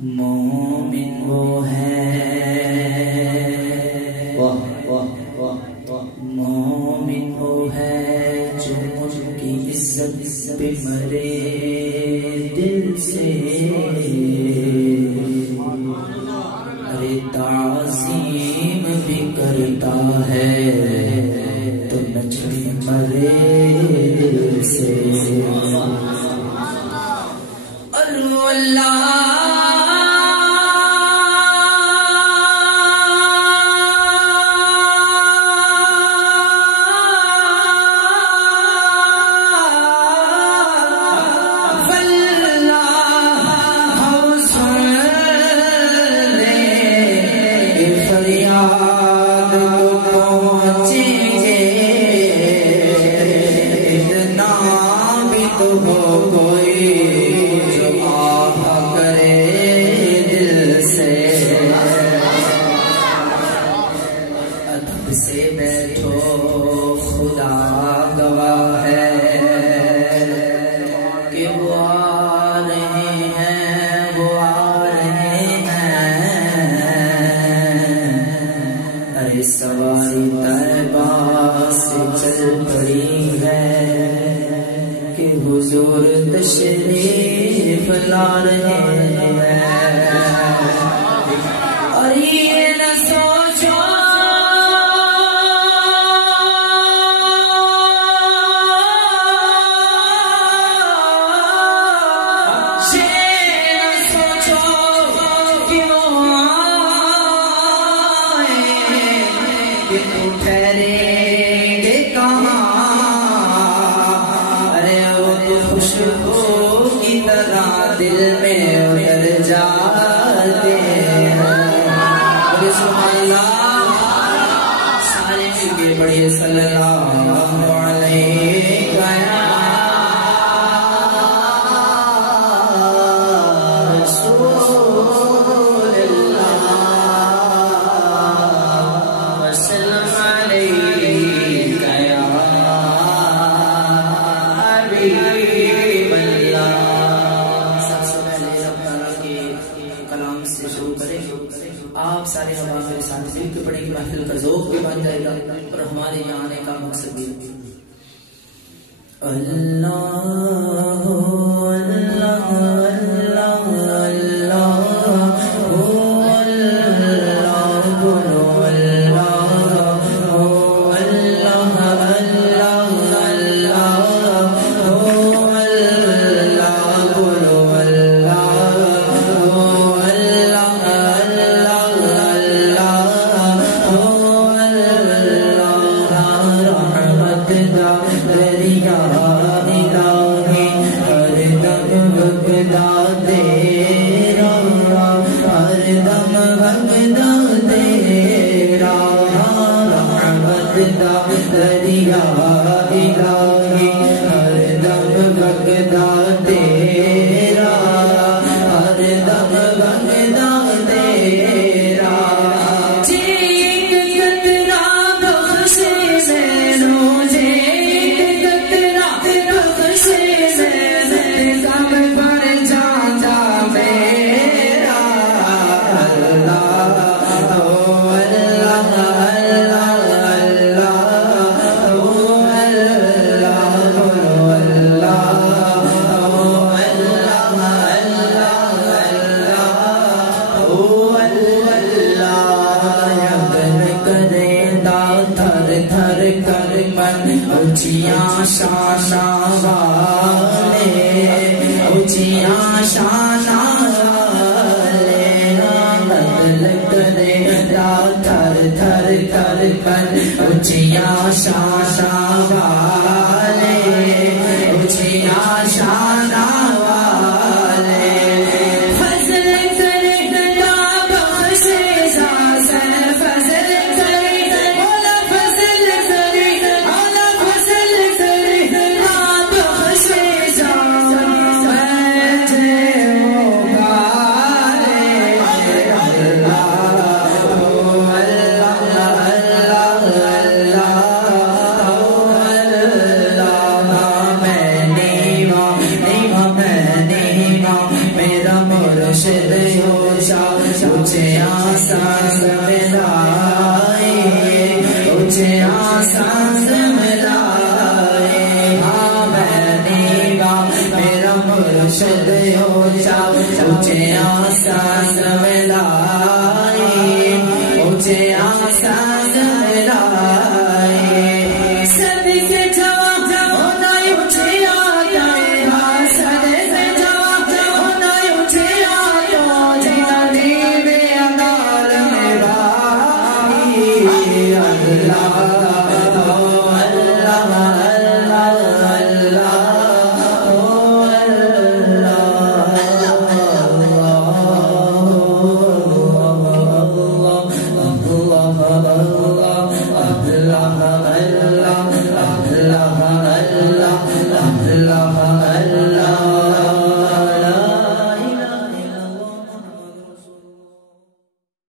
مومن وہ ہے مومن وہ ہے جو مجھ کی عزت پہ مرے دل سے ارے تعظیم بھی کرتا ہے تو نچ مرے دل سے اللہ سے بیٹھو خدا گواہ ہے کہ وہ آ رہے ہیں وہ آ رہے ہیں ارے سواری طیبہ سے چل پڑی ہے کہ حضور تشریف لا رہے ہیں اور یہ نہ سوچو ٹھہریں گے کہاں ارے وہ تو خوشبو کی طرح دل میں اتر جاتے ہیں سبحان اللہ سارے مل کے بڑے صلی اللہ علیہ آپ سارے ہمارے ساتھ مل کے پڑھیں گے محفل کا ذوق بھی بن جائے گا اور ہمارے یہاں آنے کا مقصد بھی اللہ اللہ اللہ میں مرشد اونچا اونچے آسان میں لائے اونچے آسان میں لائے ہاں میں نیوا میرا مرشد اونچا اونچے